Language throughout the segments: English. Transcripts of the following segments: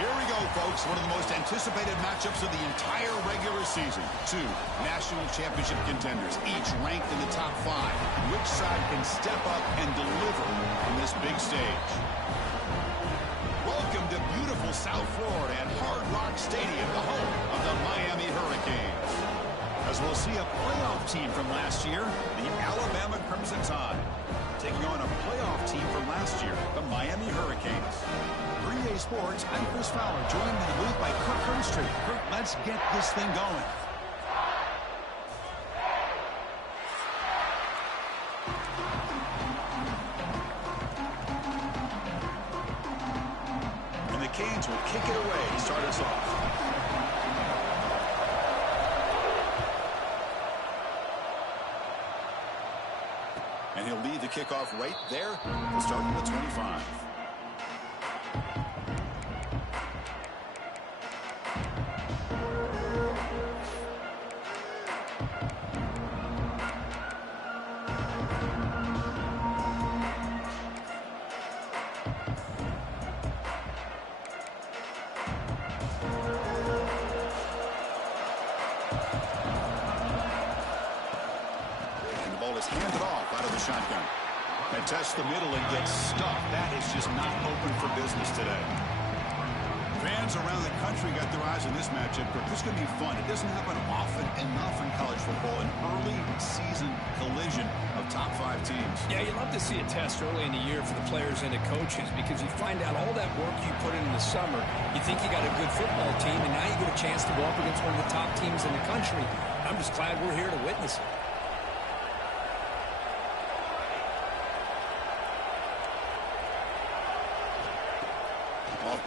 Here we go, folks. One of the most anticipated matchups of the entire regular season. Two national championship contenders, each ranked in the top 5. Which side can step up and deliver on this big stage? Welcome to beautiful South Florida and Hard Rock Stadium, the home of the Miami Hurricanes. As we'll see a playoff team from last year, the Alabama Crimson Tide, taking on a playoff team from last year, the Miami Hurricanes. 3A Sports, I'm Chris Fowler, joined in the booth by Kirk Hermstreet. Kirk, let's get this thing going. And the Canes will kick it away to start us off. And he'll lead the kickoff right there. We'll start from the 25. Handed off out of the shotgun. And tests the middle and gets stuffed. That is just not open for business today. Fans around the country got their eyes on this matchup. This is going to be fun. It doesn't happen often enough in college football. An early season collision of top 5 teams. Yeah, you love to see a test early in the year for the players and the coaches because you find out all that work you put in the summer. You think you got a good football team, and now you get a chance to go up against one of the top teams in the country. I'm just glad we're here to witness it.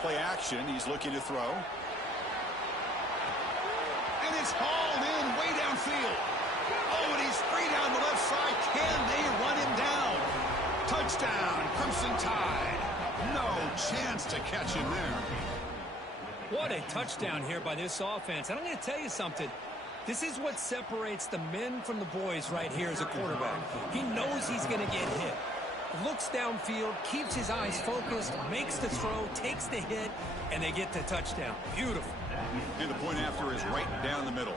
Play action. He's looking to throw. And it's hauled in way downfield. Oh, and he's free down the left side. Can they run him down? Touchdown, Crimson Tide. No chance to catch him there. What a touchdown here by this offense. And I'm going to tell you something. This is what separates the men from the boys right here as a quarterback. He knows he's going to get hit. Looks downfield, keeps his eyes focused, makes the throw, takes the hit, and they get the touchdown. Beautiful. And the point after is right down the middle.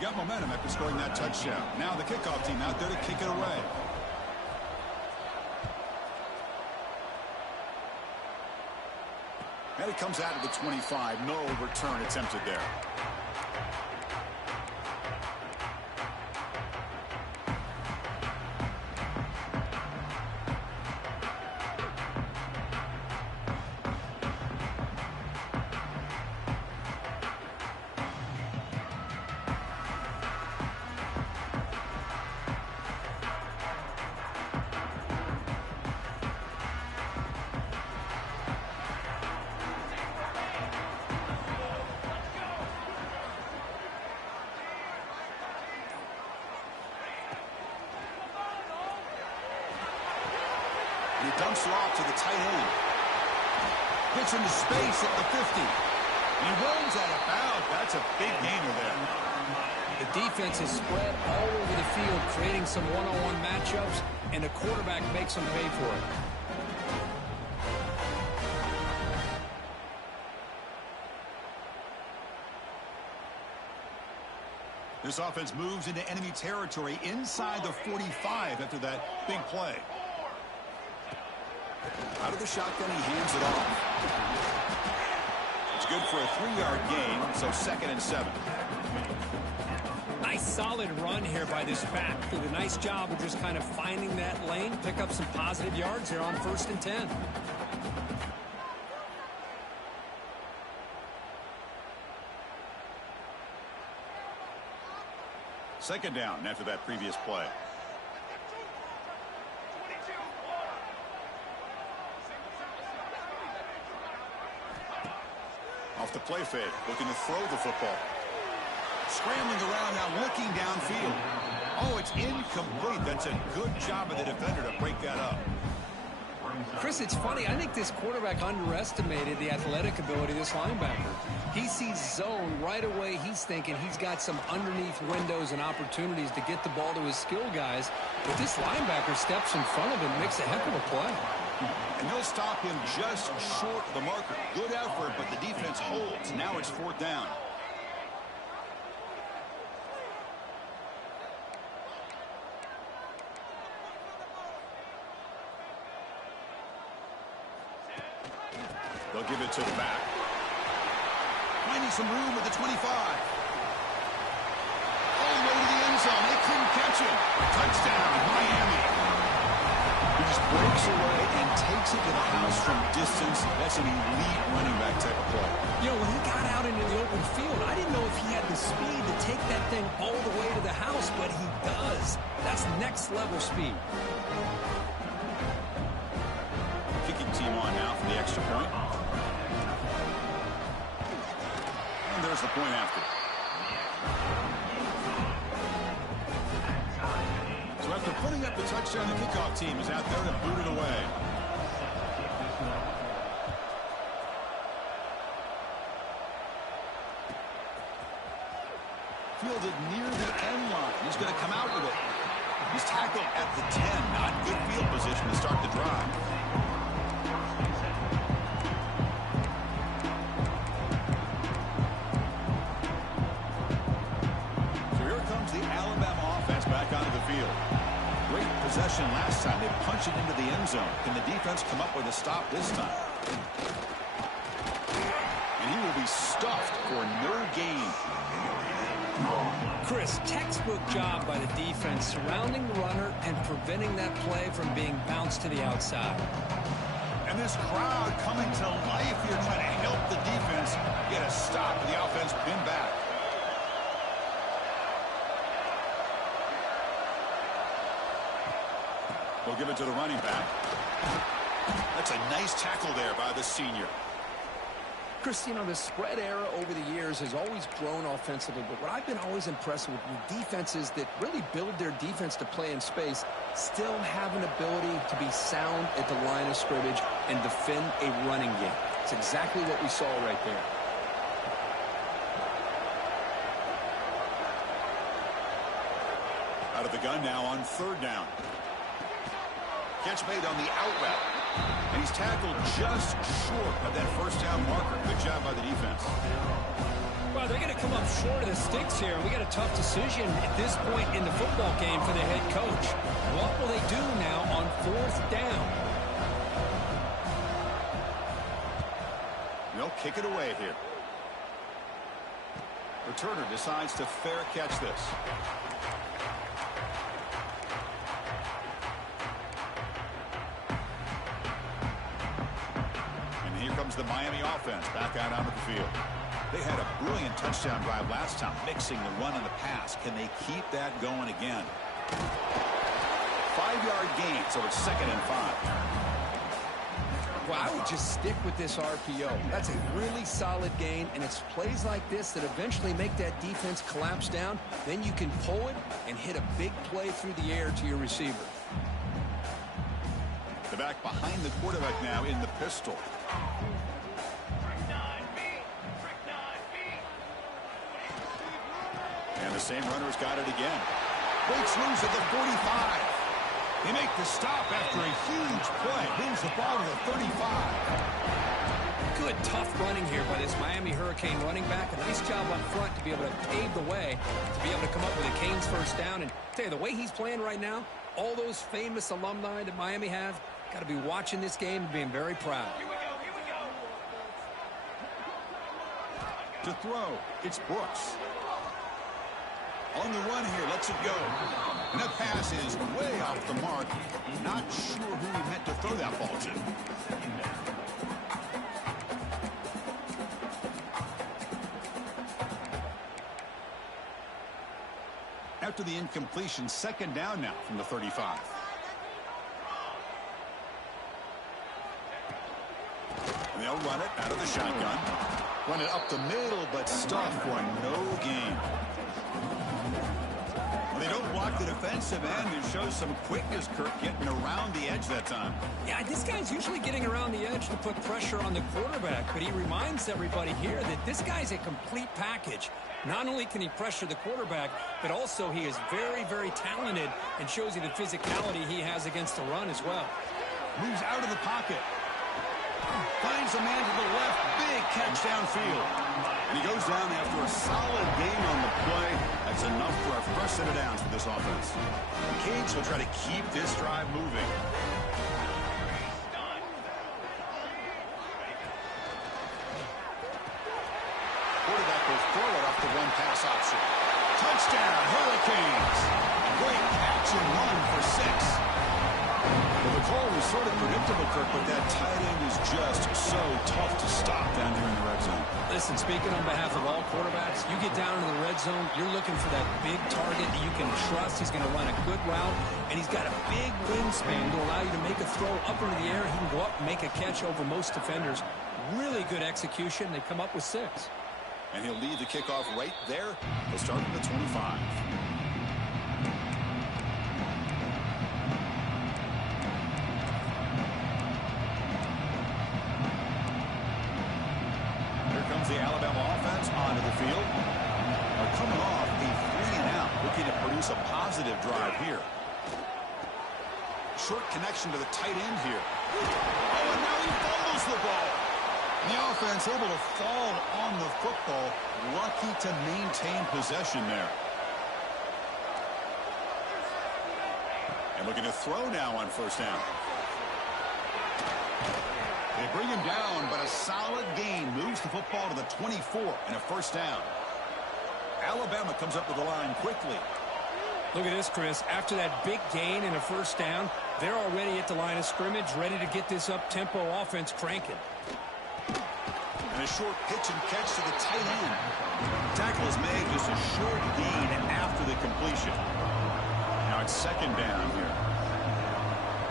Got momentum after scoring that touchdown. Now the kickoff team out there to kick it away. And it comes out of the 25. No return attempted there. He dumps it off to the tight end. Gets into space at the 50. He runs out of bounds. That's a big gainer there. The defense is spread all over the field, creating some one-on-one matchups, and the quarterback makes them pay for it. This offense moves into enemy territory inside the 45 after that big play. Out of the shotgun, he hands it off. It's good for a 3-yard gain, so 2nd and 7. Nice solid run here by this back. Did a nice job of just kind of finding that lane, pick up some positive yards here on 1st and 10. Second down after that previous play. Off the play fake, looking to throw the football. Scrambling around now, looking downfield. Oh, it's incomplete. That's a good job of the defender to break that up. Chris, it's funny. I think this quarterback underestimated the athletic ability of this linebacker. He sees zone right away. He's thinking he's got some underneath windows and opportunities to get the ball to his skill guys. But this linebacker steps in front of him, makes a heck of a play. And he'll stop him just short of the marker. Good effort, but the defense holds. Now it's 4th down. They'll give it to the back. Finding some room at the 25. All the way to the end zone. They couldn't catch him. Touchdown, Miami. He just breaks away and takes it to the house from distance. That's an elite running back type of play. You know, when he got out into the open field, I didn't know if he had the speed to take that thing all the way to the house, but he does. That's next level speed. Kicking team on now for the extra point. And there's the point after. So after putting up the touchdown, the kickoff team is out there to boot it away. Fielded near the end line. He's going to come out with it. He's tackled at the 10. Not good field position to start the drive. Great possession last time. They punched it into the end zone. Can the defense come up with a stop this time? And he will be stuffed for no gain. Chris, textbook job by the defense surrounding the runner and preventing that play from being bounced to the outside. And this crowd coming to life here trying to help the defense get a stop with the offense pinned back. We'll give it to the running back. That's a nice tackle there by the senior. Chris, you know, the spread era over the years has always grown offensively, but what I've been always impressed with defenses that really build their defense to play in space still have an ability to be sound at the line of scrimmage and defend a running game. It's exactly what we saw right there. Out of the gun now on 3rd down. Catch made on the out route. And he's tackled just short of that 1st down marker. Good job by the defense. Well, they're going to come up short of the sticks here. We got a tough decision at this point in the football game for the head coach. What will they do now on 4th down? They'll kick it away here. Returner decides to fair catch this. Comes the Miami offense back out onto the field. They had a brilliant touchdown drive last time, mixing the run and the pass. Can they keep that going again? 5-yard gain, so it's 2nd and 5. Well, I would just stick with this RPO. That's a really solid gain, and it's plays like this that eventually make that defense collapse down. Then you can pull it and hit a big play through the air to your receiver. The back behind the quarterback now in the pistol. And the same runner's got it again. Breaks loose at the 45. They make the stop after a huge play. Moves the ball to the 35. Good, tough running here by this Miami Hurricane running back. A nice job up front to be able to pave the way, to be able to come up with a Canes 1st down. And tell you, the way he's playing right now, all those famous alumni that Miami have, got to be watching this game and being very proud. To throw, it's Brooks. On the run here, lets it go. And that pass is way off the mark. Not sure who he meant to throw that ball to. After the incompletion, 2nd down now from the 35. And they'll run it out of the shotgun. Run it up the middle, but stuffed for no gain. They don't block the defensive end. It shows some quickness, Kirk, getting around the edge that time. Yeah, this guy's usually getting around the edge to put pressure on the quarterback, but he reminds everybody here that this guy's a complete package. Not only can he pressure the quarterback, but also he is very, very talented and shows you the physicality he has against the run as well. Moves out of the pocket. Finds a man to the left. Big catch downfield. And he goes down after a solid gain on the play. That's enough for a first set of downs for this offense. The Canes will try to keep this drive moving. Quarterback will throw it off the one-pass option. Touchdown, Hurricanes. Great catch and run for 6. Well, the call was sort of predictable, Kirk, but that tight end is just so tough to stop down here in the red zone. Listen, speaking on behalf of all quarterbacks, you get down into the red zone, you're looking for that big target that you can trust. He's going to run a good route, and he's got a big wingspan to allow you to make a throw up into the air. He can go up and make a catch over most defenders. Really good execution. They come up with 6. And he'll lead the kickoff right there. He'll start from the 25. The Alabama offense onto the field. Are coming off a 3-and-out, looking to produce a positive drive here. Short connection to the tight end here. Oh, and now he fumbles the ball. The offense able to fall on the football. Lucky to maintain possession there. And looking to throw now on first down. They bring him down, but a solid gain moves the football to the 24 and a first down. Alabama comes up to the line quickly. Look at this, Chris. After that big gain and a first down, they're already at the line of scrimmage, ready to get this up-tempo offense cranking. And a short pitch and catch to the tight end. Tackle is made, just a short gain after the completion. Now it's second down here.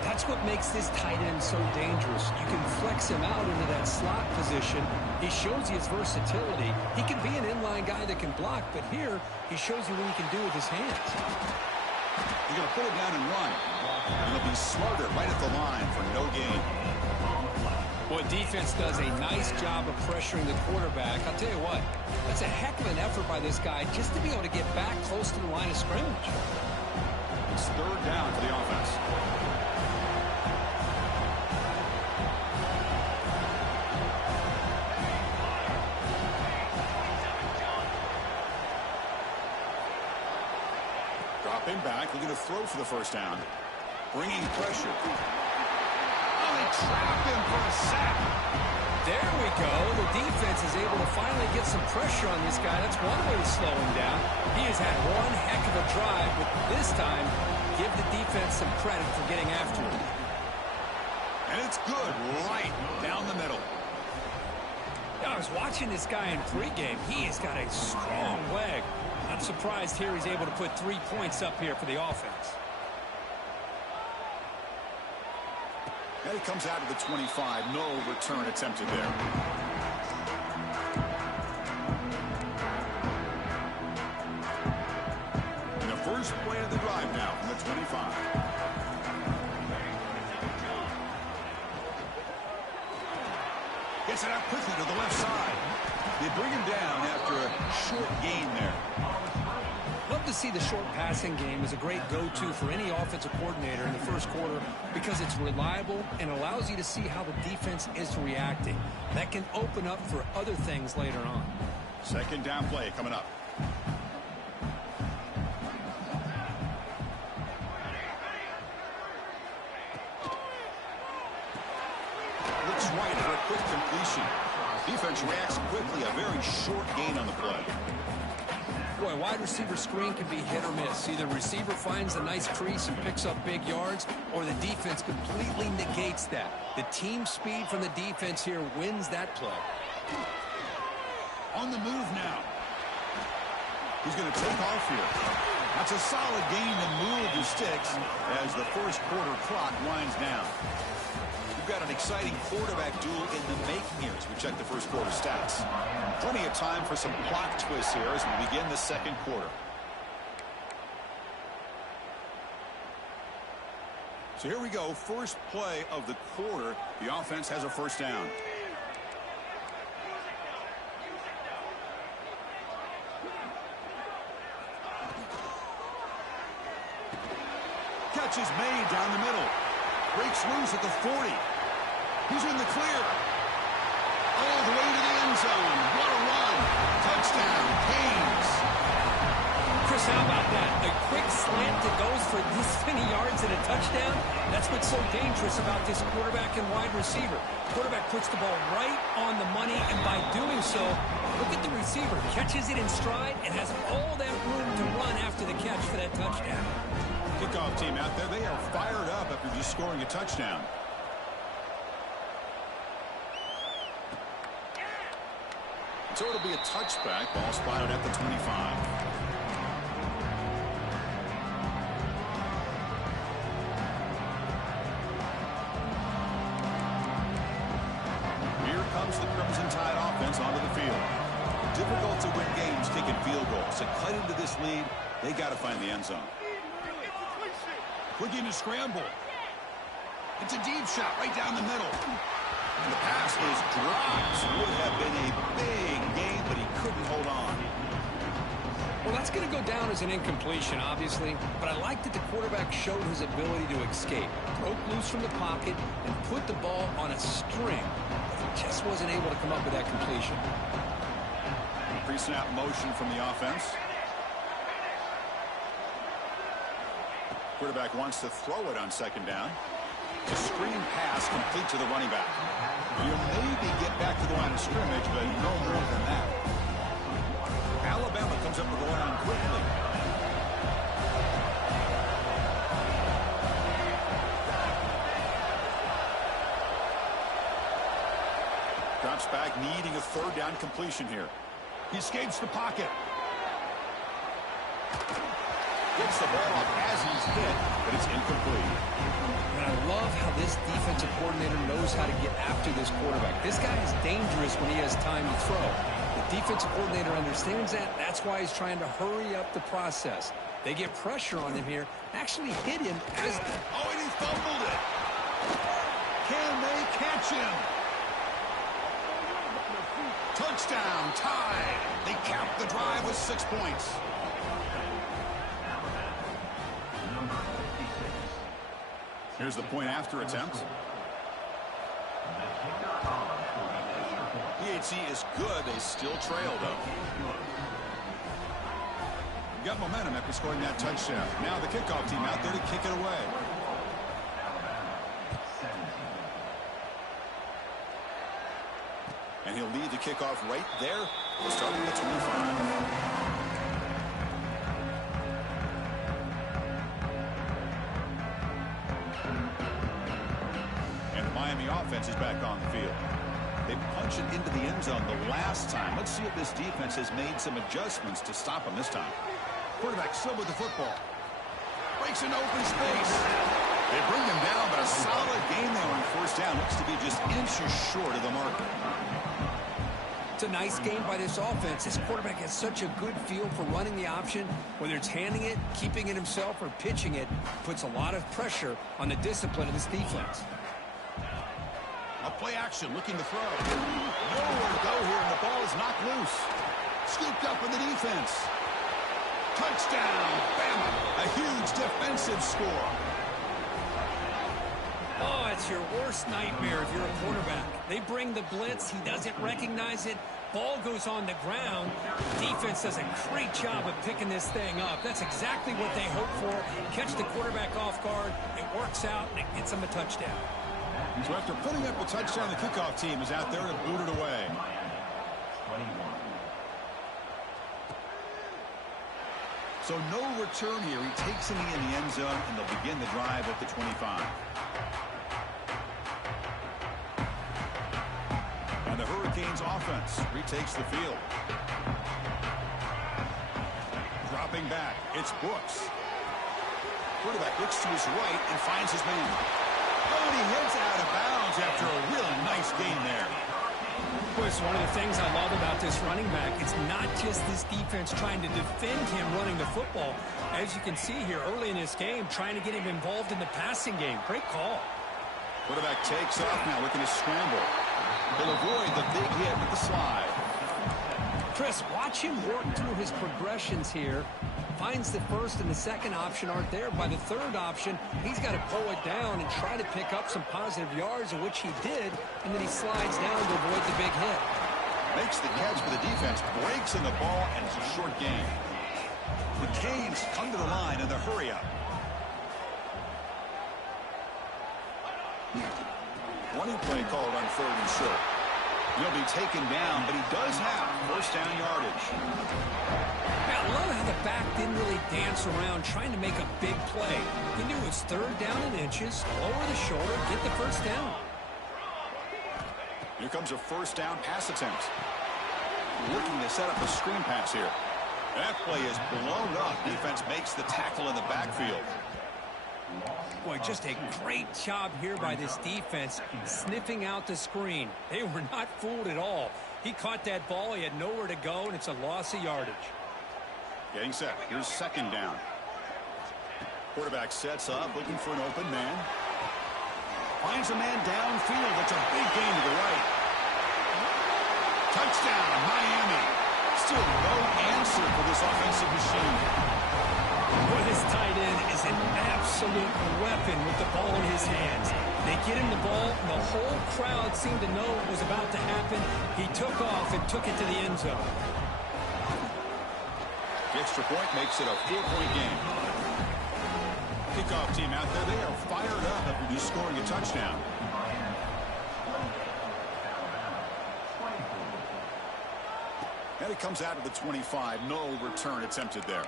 That's what makes this tight end so dangerous. You can flex him out into that slot position. He shows you his versatility. He can be an inline guy that can block, but here he shows you what he can do with his hands. He's going to put it down and run. And he'll be smarter right at the line for no gain. Boy, defense does a nice job of pressuring the quarterback. I'll tell you what, that's a heck of an effort by this guy just to be able to get back close to the line of scrimmage. It's third down for the offense. Dropping back, looking to throw for the first down. Bringing pressure. Oh, they trap him for a sack. There we go. The defense is able to finally get some pressure on this guy. That's one way to slow him down. He has had one heck of a drive, but this time, give the defense some credit for getting after him. And it's good right down the middle. I was watching this guy in pregame. He has got a strong leg. I'm surprised here he's able to put 3 points up here for the offense. And he comes out of the 25. No return attempted there. And the first play of the drive now from the 25. Gets it out quickly to the left side. They bring him down after a short gain there. Love to see the short passing game as a great go-to for any offensive coordinator in the first quarter because it's reliable and allows you to see how the defense is reacting. That can open up for other things later on. Second down play coming up. Looks right for a quick completion. Defense reacts quickly. A very short gain on the play. Boy, wide receiver screen can be hit or miss. Either receiver finds a nice crease and picks up big yards, or the defense completely negates that. The team speed from the defense here wins that play. On the move now. He's going to take off here. That's a solid gain to move the sticks as the first quarter clock winds down. We've got an exciting quarterback duel in the making here as we check the first quarter stats. Plenty of time for some plot twists here as we begin the second quarter. So here we go, first play of the quarter. The offense has a first down. Catch is made down the middle. Breaks loose at the 40. He's in the clear. All the way to the end zone. What a run. Touchdown, Canes. Chris, how about that? A quick slant that goes for this many yards and a touchdown. That's what's so dangerous about this quarterback and wide receiver. Quarterback puts the ball right on the money, and by doing so, look at the receiver. Catches it in stride and has all that room to run after the catch for that touchdown. Kickoff team out there, they are fired up after just scoring a touchdown. So it'll be a touchback. Ball spotted at the 25. Here comes the Crimson Tide offense onto the field. Difficult to win games taking field goals. To cut into this lead, they got to find the end zone. Looking to scramble. It's a deep shot right down the middle. And the pass is dropped. Would have been a big game, but he couldn't hold on. Well, that's going to go down as an incompletion, obviously, but I like that the quarterback showed his ability to escape. Broke loose from the pocket and put the ball on a string. But he just wasn't able to come up with that completion. Pre-snap motion from the offense. Quarterback wants to throw it on second down. A screen pass complete to the running back. You'll maybe get back to the line of scrimmage, but no more than that. Alabama comes up with the line quickly. Drops back, needing a third down completion here. He escapes the pocket. Gets the ball off as he's hit, but it's incomplete. And I love how this defensive coordinator knows how to get after this quarterback. This guy is dangerous when he has time to throw. The defensive coordinator understands that. That's why he's trying to hurry up the process. They get pressure on him here. Actually hit him as... Oh, and he fumbled it. Can they catch him? Touchdown, Tide. They cap the drive with 6 points. Here's the point after attempt. EHC is good. They still trail, though. Got momentum after scoring that touchdown. Now the kickoff team out there to kick it away. And he'll lead the kickoff right there, starting at 25. Miami offense is back on the field. They punched it into the end zone the last time. Let's see if this defense has made some adjustments to stop them this time. Quarterback still with the football. Breaks into open space. They bring him down, but a solid game there on first down. Looks to be just inches short of the marker. It's a nice game by this offense. This quarterback has such a good feel for running the option. Whether it's handing it, keeping it himself, or pitching it, puts a lot of pressure on the discipline of this defense. A play action, looking to throw. Nowhere to go here, and the ball is knocked loose. Scooped up in the defense. Touchdown, Bama. A huge defensive score. Oh, it's your worst nightmare if you're a quarterback. They bring the blitz. He doesn't recognize it. Ball goes on the ground. Defense does a great job of picking this thing up. That's exactly what they hope for. Catch the quarterback off guard. It works out, and it gets them a touchdown. So after putting up a touchdown, the kickoff team is out there to boot it away. So no return here. He takes it in the end zone, and they'll begin the drive at the 25. And the Hurricanes offense retakes the field. Dropping back, it's Brooks. Quarterback looks to his right and finds his man. Oh, and he heads out of bounds after a really nice game there. Boy, it's one of the things I love about this running back. It's not just this defense trying to defend him running the football. As you can see here early in this game, trying to get him involved in the passing game. Great call. Quarterback takes off now, looking to scramble. He'll avoid the big hit with the slide. Chris, watch him work through his progressions here. Finds the first and the second option aren't there. By the third option, he's got to pull it down and try to pick up some positive yards, which he did, and then he slides down to avoid the big hit. Makes the catch for the defense, breaks in the ball, and it's a short gain. The Canes come to the line in the hurry-up. 20 play called on 3rd and short. He'll be taken down, but he does have first down yardage. I love how the back didn't really dance around trying to make a big play. He knew it's 3rd down in inches, lower the shoulder, get the first down. Here comes a first down pass attempt. Looking to set up a screen pass here. That play is blown up. Defense makes the tackle in the backfield. Boy, just a great job here by this defense, sniffing out the screen. They were not fooled at all. He caught that ball, he had nowhere to go, and it's a loss of yardage. Getting set. Here's 2nd down. Quarterback sets up, looking for an open man. Finds a man downfield. It's a big gain to the right. Touchdown, Miami. Still no answer for this offensive machine. Boy, this tight end is an absolute weapon with the ball in his hands. They get him the ball, and the whole crowd seemed to know what was about to happen. He took off and took it to the end zone. The extra point makes it a 4-point game. Kickoff team out there, they are fired up after just scoring a touchdown. And it comes out of the 25. No return attempted there.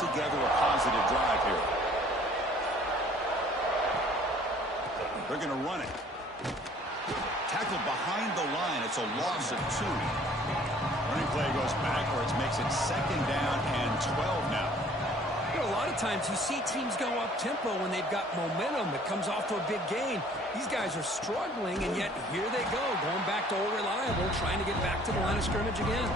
Together a positive drive here. They're going to run it. Tackled behind the line. It's a loss of 2. Running play goes backwards, makes it 2nd down and 12 now. You know, a lot of times you see teams go up tempo when they've got momentum. It comes off to a big gain. These guys are struggling, and yet here they go, going back to old reliable, trying to get back to the line of scrimmage again.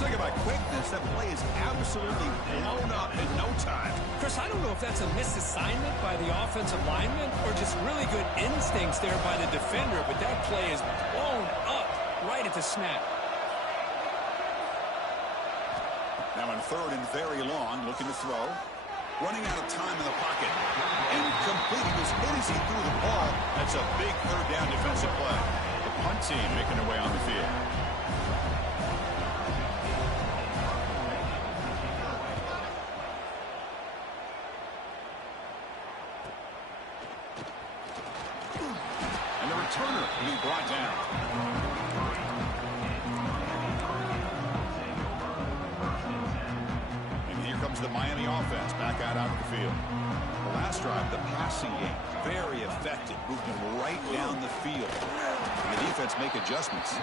Talk about quickness. That play is absolutely blown up in no time. Chris, I don't know if that's a misassignment by the offensive lineman or just really good instincts there by the defender, but that play is blown up right at the snap. Now on 3rd and very long, looking to throw. Running out of time in the pocket. Incomplete. He was hit as he threw the ball. That's a big 3rd down defensive play. The punt team making their way on the field. Turner will be brought down. And here comes the Miami offense back out of the field. The last drive, the passing game, very effective, moving right down the field. And the defense make adjustments.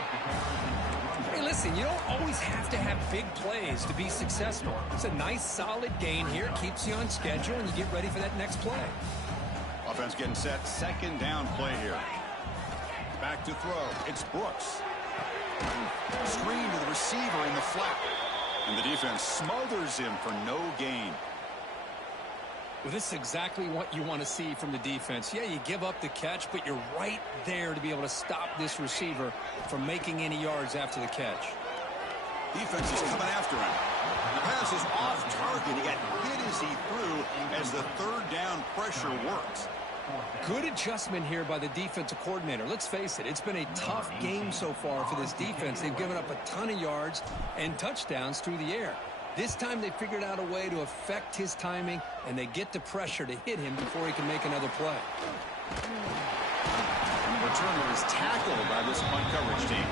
Hey, listen, you don't always have to have big plays to be successful. It's a nice, solid gain here, keeps you on schedule, and you get ready for that next play. Offense getting set, 2nd down play here. Back to throw. It's Brooks. Screen to the receiver in the flat. And the defense smothers him for no gain. Well, this is exactly what you want to see from the defense. Yeah, you give up the catch, but you're right there to be able to stop this receiver from making any yards after the catch. Defense is coming after him. The pass is off target. He got hit as he threw as the 3rd down pressure works. Good adjustment here by the defensive coordinator. Let's face it, it's been a tough game so far for this defense. They've given up a ton of yards and touchdowns through the air. This time they figured out a way to affect his timing, and they get the pressure to hit him before he can make another play. And the returner is tackled by this punt coverage team.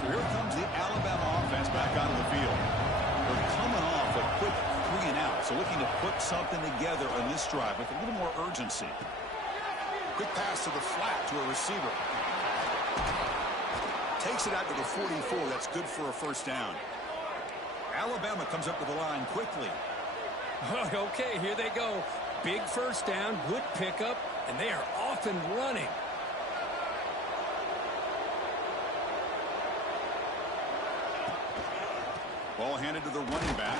So here comes the Alabama offense back onto the field. We're coming off a quick 3 and out, so looking to put something together on this drive with a little more urgency. Quick pass to the flat to a receiver. Takes it out to the 44. That's good for a first down. Alabama comes up to the line quickly. Okay, here they go. Big first down, good pickup, and they are off and running. Ball handed to the running back.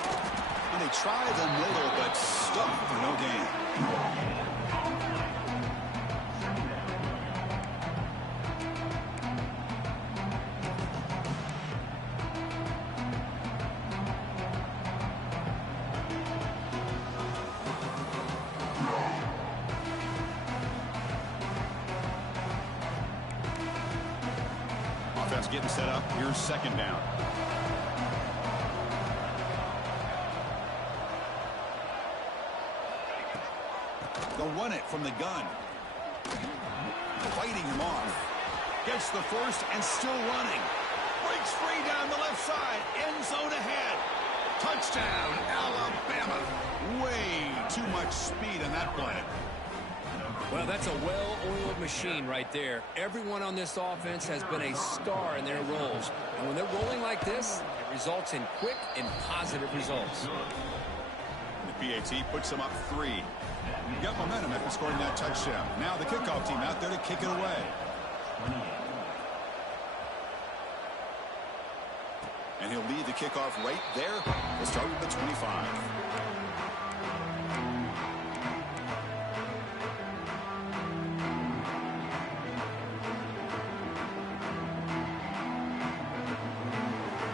And they try the middle, but stuffed for no gain. Offense getting set up. Here's second down. They'll run it from the gun. Fighting him off. Gets the first and still running. Breaks free down the left side. End zone ahead. Touchdown, Alabama. Way too much speed in that play. Well, that's a well-oiled machine right there. Everyone on this offense has been a star in their roles. And when they're rolling like this, it results in quick and positive results. The PAT puts them up 3. Got momentum after scoring that touchdown. Now the kickoff team out there to kick it away. And he'll lead the kickoff right there. We'll start with the 25.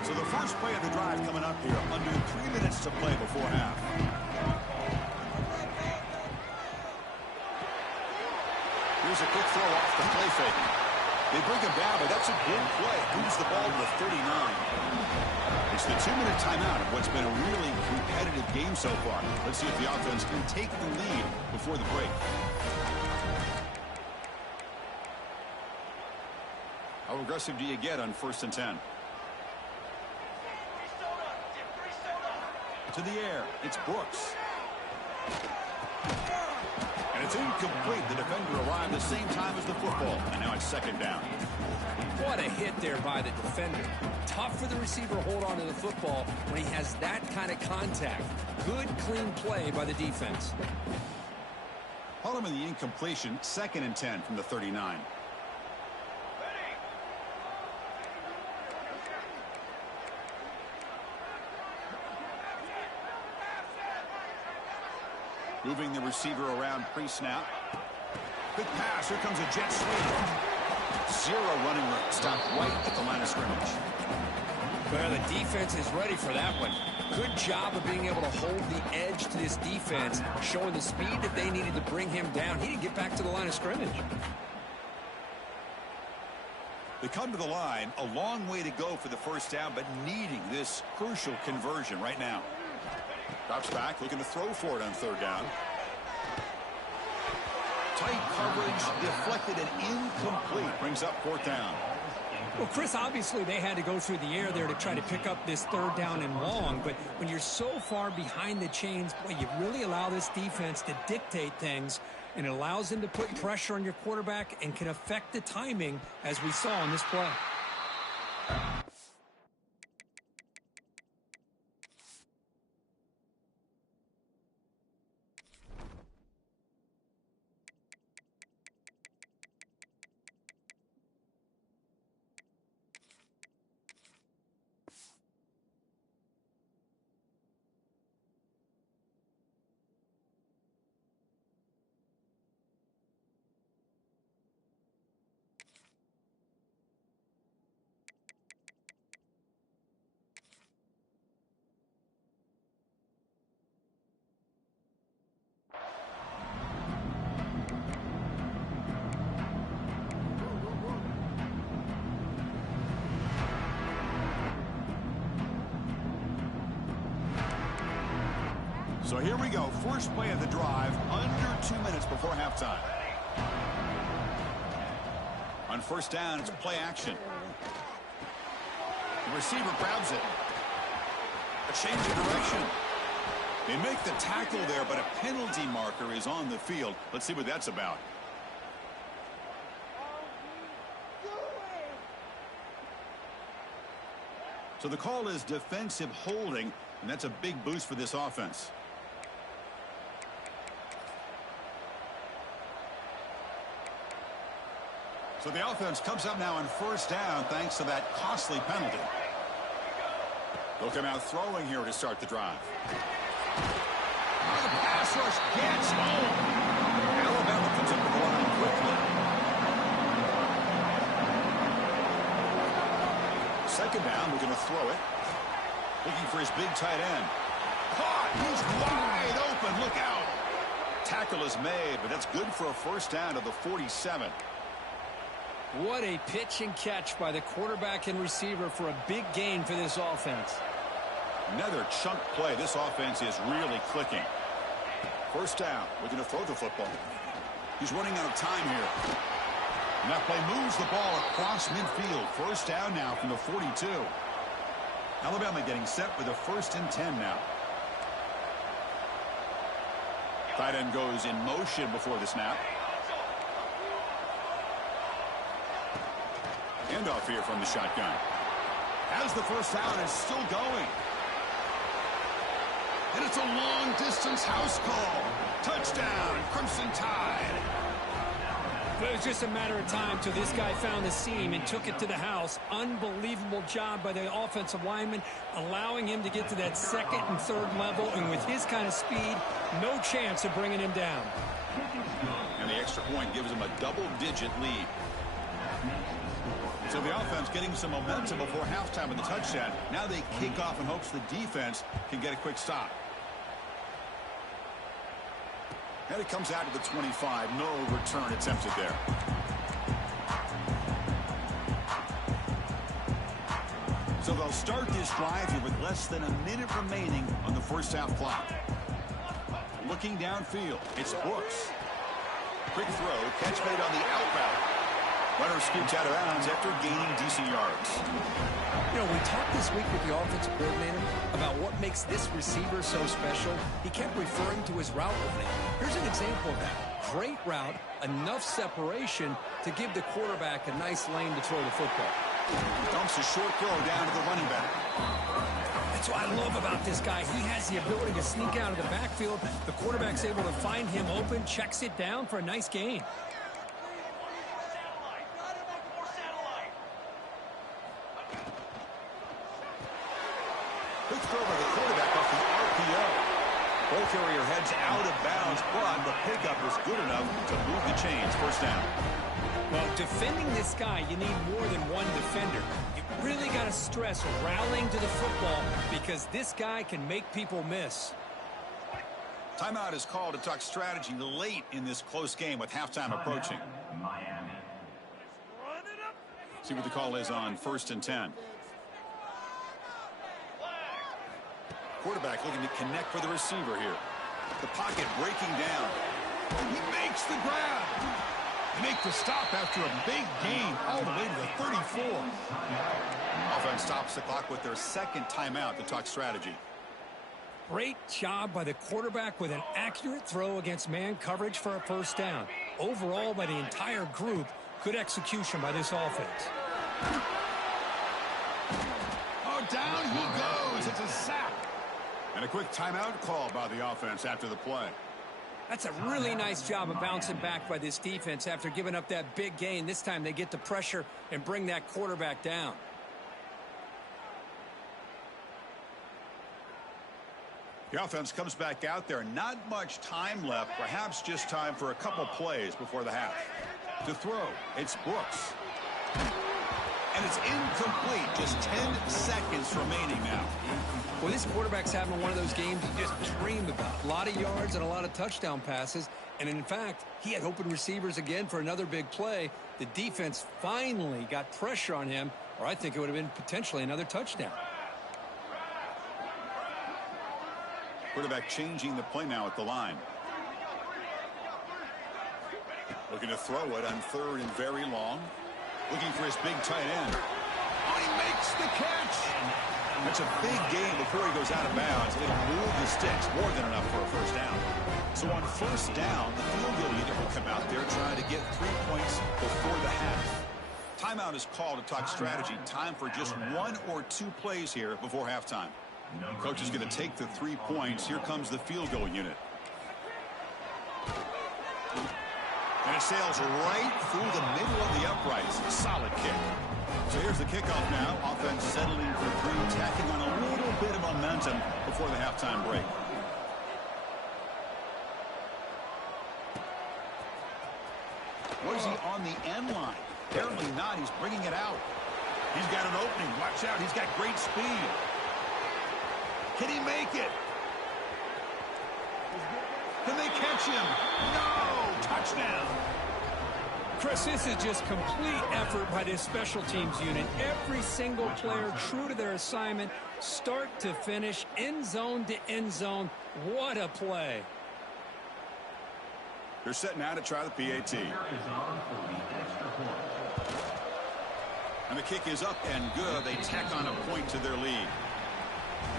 So the first play of the drive coming up here. Under 3 minutes to play before half. Here's a quick throw off the play fake. They bring him down, but that's a good play. Moves the ball to the 39. It's the 2-minute timeout of what's been a really competitive game so far. Let's see if the offense can take the lead before the break. How aggressive do you get on 1st and 10? To the air. It's Brooks. And it's incomplete. The defender arrived the same time as the football. And now it's second down. What a hit there by the defender. Tough for the receiver to hold on to the football when he has that kind of contact. Good, clean play by the defense. Following the incompletion, 2nd and 10 from the 39. Moving the receiver around pre-snap. Quick pass. Here comes a jet sweep. 0 running room. Stopped right at the line of scrimmage. Well, the defense is ready for that one. Good job of being able to hold the edge to this defense, showing the speed that they needed to bring him down. He didn't get back to the line of scrimmage. They come to the line. A long way to go for the first down, but needing this crucial conversion right now. Drops back, looking to throw for it on 3rd down. Tight coverage, deflected and incomplete. Brings up 4th down. Well, Chris, obviously they had to go through the air there to try to pick up this 3rd down and long, but when you're so far behind the chains, boy, you really allow this defense to dictate things, and it allows them to put pressure on your quarterback and can affect the timing, as we saw in this play. So here we go. First play of the drive, under 2 minutes before halftime. On 1st down, it's play action. The receiver grabs it. A change of direction. They make the tackle there, but a penalty marker is on the field. Let's see what that's about. So the call is defensive holding, and that's a big boost for this offense. So the offense comes up now on first down thanks to that costly penalty. They'll come out throwing here to start the drive. The pass rush gets home. Alabama comes up with the line quickly. Second down, we're going to throw it. Looking for his big tight end. Caught! He's wide open. Look out! Tackle is made, but that's good for a first down to the 47. What a pitch and catch by the quarterback and receiver for a big gain for this offense. Another chunk play. This offense is really clicking. First down. We're going to throw the football. He's running out of time here. And that play moves the ball across midfield. First down now from the 42. Alabama getting set with a 1st and 10 now. Tight end goes in motion before the snap. Handoff here from the shotgun. As the first down is still going. And it's a long-distance house call. Touchdown, Crimson Tide. But it was just a matter of time till this guy found the seam and took it to the house. Unbelievable job by the offensive lineman, allowing him to get to that second and third level. And with his kind of speed, no chance of bringing him down. And the extra point gives him a double-digit lead. So the offense getting some momentum before halftime in the touchdown. Now they kick off in hopes the defense can get a quick stop. And it comes out to the 25. No return attempted there. So they'll start this drive here with less than a minute remaining on the first half clock. Looking downfield, it's Brooks. Quick throw, catch made on the out route. Runner scoots out of bounds after gaining decent yards. You know, we talked this week with the offensive coordinator about what makes this receiver so special. He kept referring to his route running. Here's an example of that. Great route, enough separation to give the quarterback a nice lane to throw the football. Dumps a short throw down to the running back. That's what I love about this guy. He has the ability to sneak out of the backfield. The quarterback's able to find him open, checks it down for a nice gain. Quick throw by the quarterback off the RPO. Ball carrier heads out of bounds, but the pickup was good enough to move the chains. First down. Well, defending this guy, you need more than one defender. You really got to stress rallying to the football because this guy can make people miss. Timeout is called to talk strategy late in this close game with halftime approaching. See what the call is on 1st and 10. Quarterback looking to connect for the receiver here. The pocket breaking down. He makes the grab. They make the stop after a big gain all the way to the 34. Offense stops the clock with their second timeout to talk strategy. Great job by the quarterback with an accurate throw against man coverage for a first down. Overall, by the entire group, good execution by this offense. Oh, down he goes. It's a sack. And a quick timeout call by the offense after the play. That's a really nice job of bouncing back by this defense after giving up that big gain. This time they get the pressure and bring that quarterback down. The offense comes back out there. Not much time left. Perhaps just time for a couple plays before the half. To throw, it's Brooks. And it's incomplete. Just 10 seconds remaining now. Well, this quarterback's having one of those games you just dreamed about. A lot of yards and a lot of touchdown passes. And in fact, he had open receivers again for another big play. The defense finally got pressure on him, or I think it would have been potentially another touchdown. Quarterback changing the play now at the line. Looking to throw it on 3rd and very long. Looking for his big tight end. Oh, he makes the catch. It's a big game before he goes out of bounds. It'll move the sticks more than enough for a first down. So on first down, the field goal unit will come out there trying to get 3 points before the half. Timeout is called to talk strategy. Time for just 1 or 2 plays here before halftime. Coach is going to take the 3 points. Here comes the field goal unit. And it sails right through the middle of the uprights. Solid kick. So here's the kickoff now. Offense settling for 3, tacking on a little bit of momentum before the halftime break. Was he on the end line? Apparently not. He's bringing it out. He's got an opening. Watch out. He's got great speed. Can he make it? Can they catch him? No! Touchdown! Chris, this is just complete effort by this special teams unit. Every single player true to their assignment, start to finish, end zone to end zone. What a play. They're set now to try the PAT. And the kick is up and good. They tack on a point to their lead.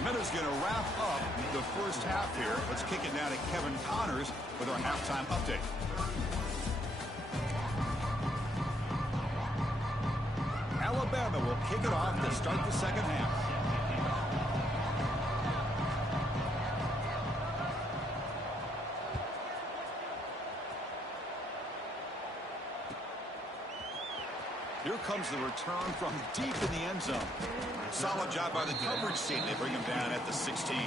Miller's going to wrap up the first half here. Let's kick it now to Kevin Connors with our halftime update. Alabama will kick it off to start the second half. Here comes the return from deep in the end zone. Solid job by the coverage team. They bring him down at the 16.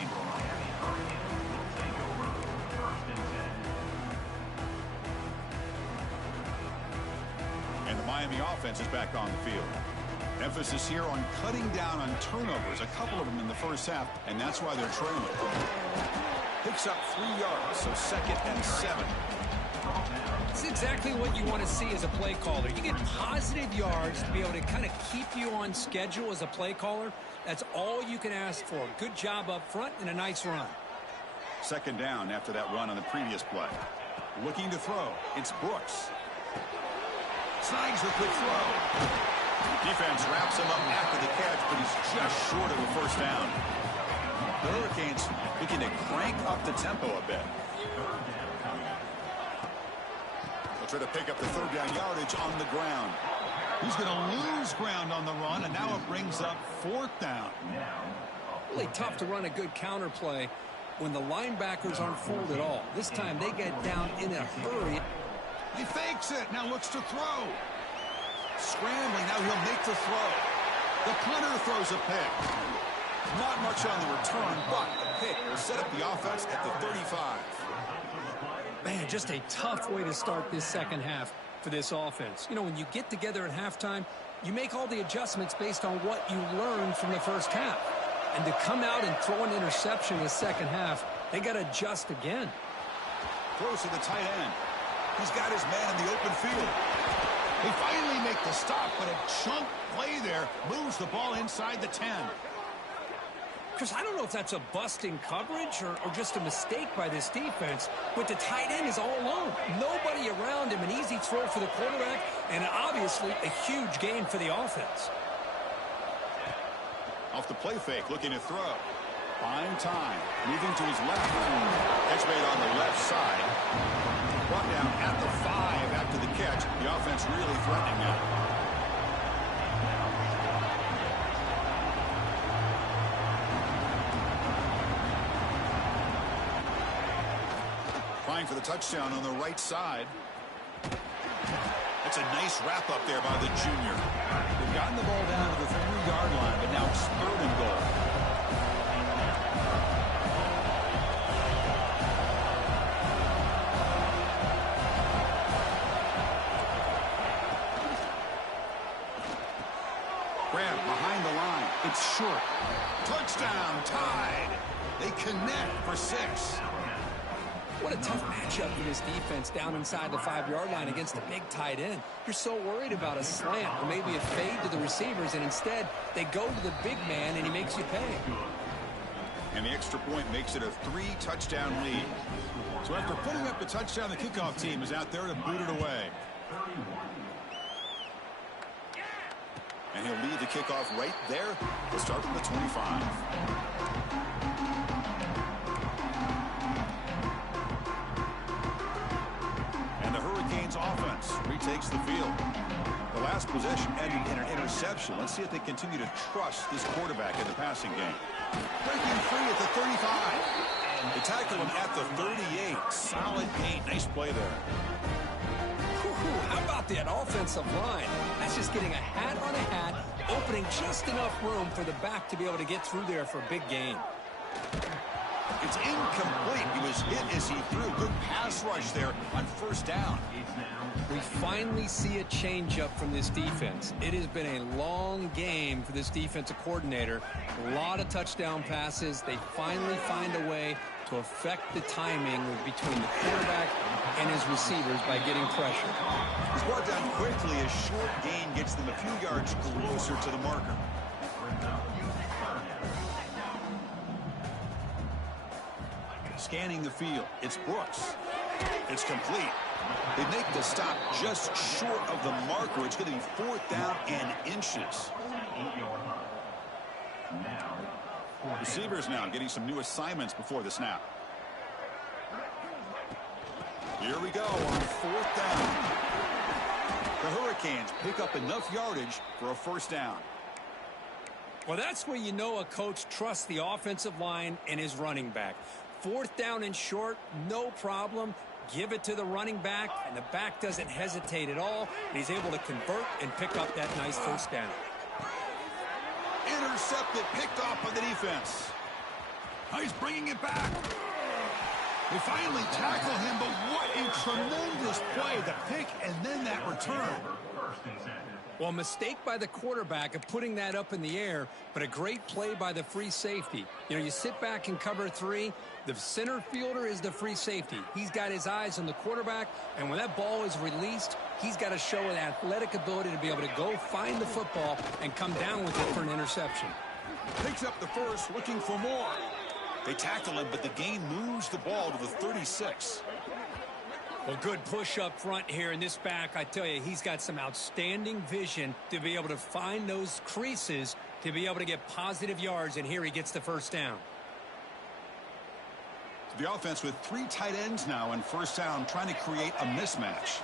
And the Miami offense is back on the field. Emphasis here on cutting down on turnovers, a couple of them in the first half, and that's why they're trailing. Picks up 3 yards, so 2nd and 7. It's exactly what you want to see as a play caller. You get positive yards to be able to kind of keep you on schedule as a play caller. That's all you can ask for. Good job up front and a nice run. 2nd down after that run on the previous play. Looking to throw. It's Brooks. Snags the quick throw. Defense wraps him up after the catch, but he's just short of a first down. The Hurricanes looking to crank up the tempo a bit. Try to pick up the 3rd down yardage on the ground. He's going to lose ground on the run, and now it brings up 4th down. Really tough to run a good counter play when the linebackers aren't fooled at all. This time they get down in a hurry. He fakes it. Now looks to throw. Scrambling. Now he'll make the throw. The punter throws a pick. Not much on the return, but the pick will set up the offense at the 35. Man, just a tough way to start this second half for this offense. You know, when you get together at halftime, you make all the adjustments based on what you learned from the first half. And to come out and throw an interception in the second half, they got to adjust again. Throws to the tight end. He's got his man in the open field. They finally make the stop, but a chunk play there moves the ball inside the 10. Chris, I don't know if that's a busting coverage or just a mistake by this defense, but the tight end is all alone. Nobody around him, an easy throw for the quarterback, and obviously a huge gain for the offense. Off the play fake, looking to throw. Fine time. Moving to his left. Catch made on the left side. Brought down at the 5 after the catch. The offense really threatening now. For the touchdown on the right side. It's a nice wrap up there by the junior. They've gotten the ball down to the 3-yard line, but now it's 3rd and goal. Grab behind the line. It's short. Touchdown, tied. They connect for 6. What a tough matchup for this defense down inside the 5-yard line against a big tight end. You're so worried about a slant or maybe a fade to the receivers, and instead they go to the big man and he makes you pay. And the extra point makes it a 3-touchdown lead. So after putting up the touchdown, the kickoff team is out there to boot it away. And he'll lead the kickoff right there. He'll start from the 25. And the Hurricanes offense retakes the field. The last possession ended in an interception. Let's see if they continue to trust this quarterback in the passing game. Breaking free at the 35. They tackle him at the 38. Solid gain. Nice play there. How about that offensive line? That's just getting a hat on a hat, opening just enough room for the back to be able to get through there for a big gain. It's incomplete. He was hit as he threw. Good pass rush there on first down. We finally see a change-up from this defense. It has been a long game for this defensive coordinator. A lot of touchdown passes. They finally find a way to affect the timing between the quarterback and his receivers by getting pressure. He's brought down quickly. A short gain gets them a few yards closer to the marker. Scanning the field. It's Brooks. It's complete. They make the stop just short of the marker. It's going to be 4th down and inches. Receivers now getting some new assignments before the snap. Here we go on 4th down. The Hurricanes pick up enough yardage for a first down. Well, that's where you know a coach trusts the offensive line and his running back. 4th down and short, no problem. Give it to the running back, and the back doesn't hesitate at all. And he's able to convert and pick up that nice first down. Intercepted, picked off by the defense. Oh, he's bringing it back. They finally tackle him, but what a tremendous play. The pick and then that return. Well, a mistake by the quarterback of putting that up in the air, but a great play by the free safety. You know, you sit back and cover 3. The center fielder is the free safety. He's got his eyes on the quarterback, and when that ball is released, he's got to show an athletic ability to be able to go find the football and come down with it for an interception. Picks up the first, looking for more. They tackle him, but the gain moves the ball to the 36. Well, good push up front here in this back. I tell you, he's got some outstanding vision to be able to find those creases to be able to get positive yards, and here he gets the first down. The offense with 3 tight ends now in first down, trying to create a mismatch.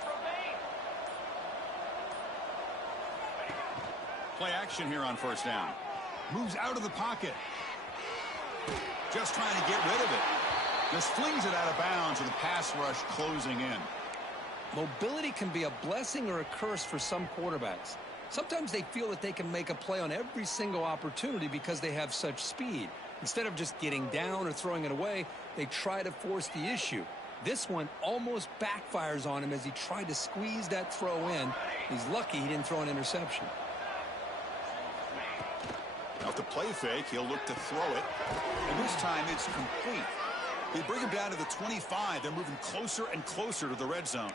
Play action here on first down. Moves out of the pocket. Just trying to get rid of it. Just flings it out of bounds with a pass rush closing in. Mobility can be a blessing or a curse for some quarterbacks. Sometimes they feel that they can make a play on every single opportunity because they have such speed. Instead of just getting down or throwing it away, they try to force the issue. This one almost backfires on him as he tried to squeeze that throw in. He's lucky he didn't throw an interception. Now with the play fake, he'll look to throw it. And this time it's complete. They bring him down to the 25. They're moving closer and closer to the red zone.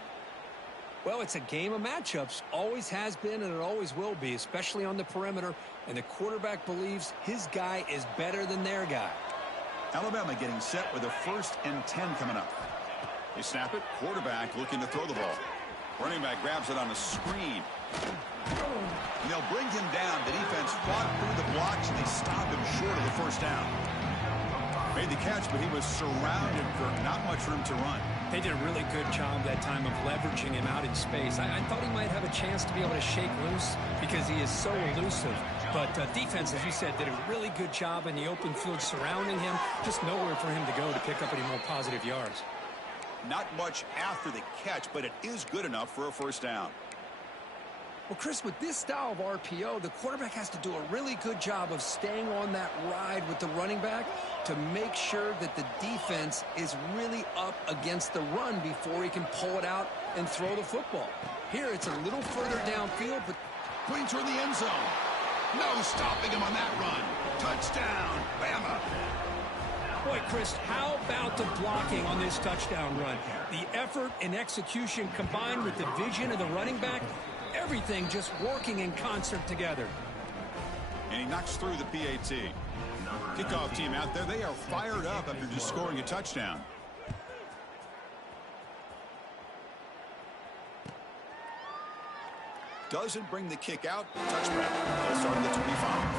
Well, it's a game of matchups. Always has been, and it always will be, especially on the perimeter. And the quarterback believes his guy is better than their guy. Alabama getting set with a 1st and 10 coming up. They snap it. Quarterback looking to throw the ball. Running back grabs it on a screen. And they'll bring him down. The defense fought through the blocks, and they stop him short of the first down. Made the catch, but he was surrounded for not much room to run. They did a really good job that time of leveraging him out in space. I thought he might have a chance to be able to shake loose because he is so elusive. But defense, as you said, did a really good job in the open field surrounding him. Just nowhere for him to go to pick up any more positive yards. Not much after the catch, but it is good enough for a first down. Well, Chris, with this style of RPO, the quarterback has to do a really good job of staying on that ride with the running back to make sure that the defense is really up against the run before he can pull it out and throw the football. Here, it's a little further downfield, but going toward the end zone. No stopping him on that run. Touchdown, Bama. Boy, Chris, how about the blocking on this touchdown run? The effort and execution combined with the vision of the running back, everything just working in concert together. And he knocks through the PAT. Kickoff team out there, they are fired up after just scoring a touchdown. doesn't bring the kick out. Touchback. They'll start at the 25.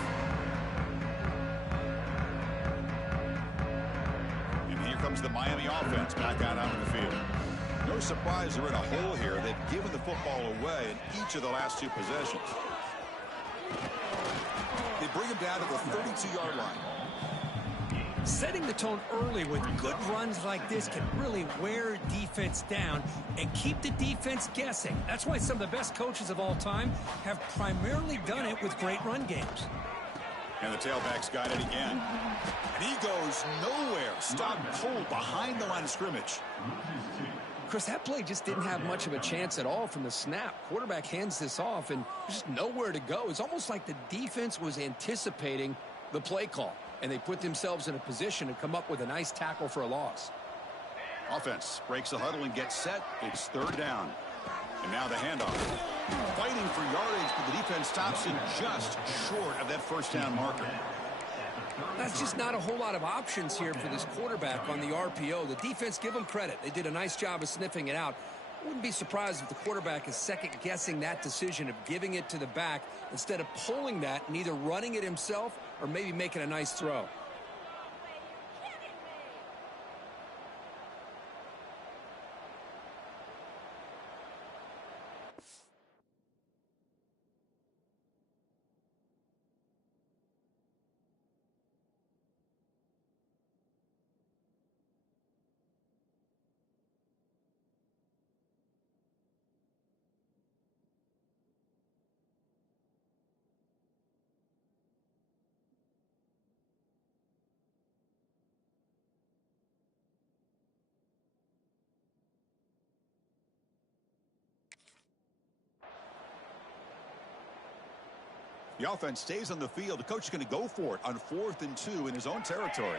And here comes the Miami offense back out onto the field. No surprise they're in a hole here. They've given the football away in each of the last two possessions. They bring him down to the 32-yard line. Setting the tone early with good runs like this can really wear defense down and keep the defense guessing. That's why some of the best coaches of all time have primarily done it with great run games. And the tailback's got it again. And he goes nowhere. Stopped cold behind the line of scrimmage. Chris, that play just didn't have much of a chance at all from the snap. Quarterback hands this off and there's just nowhere to go. It's almost like the defense was anticipating the play call, and they put themselves in a position to come up with a nice tackle for a loss. Offense breaks the huddle and gets set. It's third down. And now the handoff. Fighting for yardage, but the defense stops him just short of that first down marker. That's just not a whole lot of options here for this quarterback on the RPO. The defense, give them credit. They did a nice job of sniffing it out. Wouldn't be surprised if the quarterback is second-guessing that decision of giving it to the back instead of pulling that and either running it himself or maybe making a nice throw. The offense stays on the field. The coach is going to go for it on 4th and 2 in his own territory.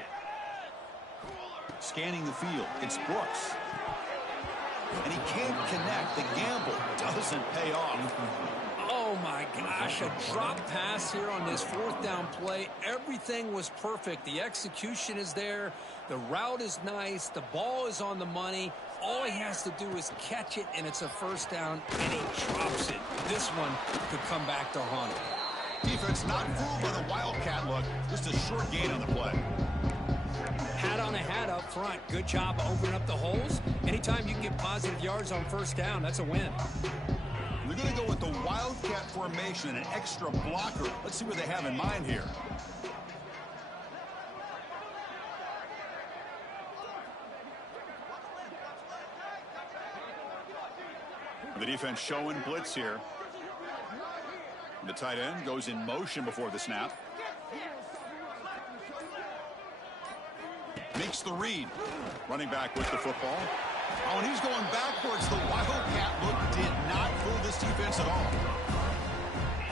Scanning the field. It's Brooks. And he can't connect. The gamble doesn't pay off. Oh, my gosh. A drop pass here on this 4th down play. Everything was perfect. The execution is there. The route is nice. The ball is on the money. All he has to do is catch it, and it's a first down, and he drops it. This one could come back to haunt him. Defense not fooled by the Wildcat look. Just a short gain on the play. Hat on a hat up front. Good job opening up the holes. Anytime you can get positive yards on first down, that's a win. They're going to go with the Wildcat formation and an extra blocker. Let's see what they have in mind here. The defense showing blitz here. The tight end goes in motion before the snap. Makes the read. Running back with the football. Oh, and he's going backwards. The Wildcat look did not fool this defense at all.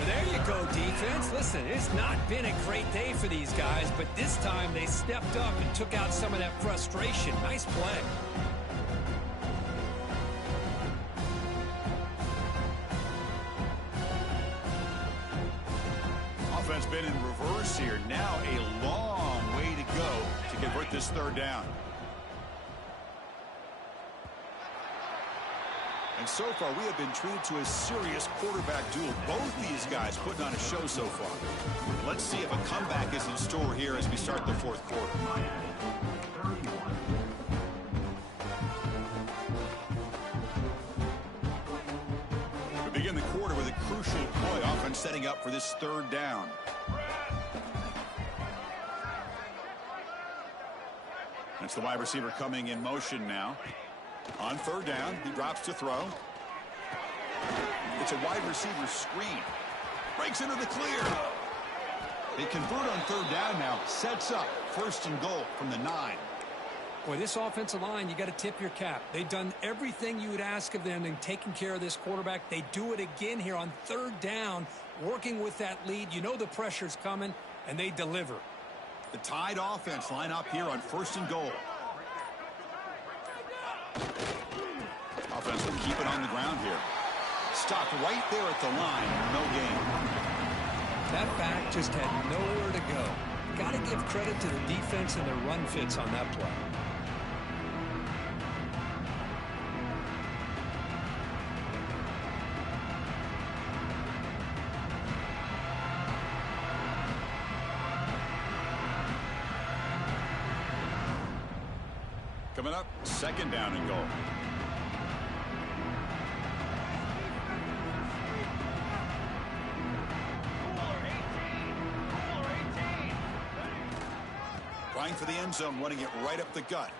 There you go, defense. Listen, it's not been a great day for these guys, but this time they stepped up and took out some of that frustration. Nice play. Offense been in reverse here. Now a long way to go to convert this third down. And so far, we have been treated to a serious quarterback duel. Both these guys putting on a show so far. Let's see if a comeback is in store here as we start the fourth quarter. We begin the quarter with a crucial play. Offense setting up for this third down. That's the wide receiver coming in motion now. On third down, he drops to throw. It's a wide receiver screen. Breaks into the clear. They convert on third down now. Sets up first and goal from the 9. Boy, this offensive line, you got to tip your cap. They've done everything you would ask of them in taking care of this quarterback. They do it again here on third down, working with that lead. You know the pressure's coming, and they deliver. The Tide offense line up here on first and goal. Offense will keep it on the ground here. Stopped right there at the line. No gain. That back just had nowhere to go. Got to give credit to the defense and their run fits on that play. Coming up, second down and goal. Trying for the end zone, running it right up the gut.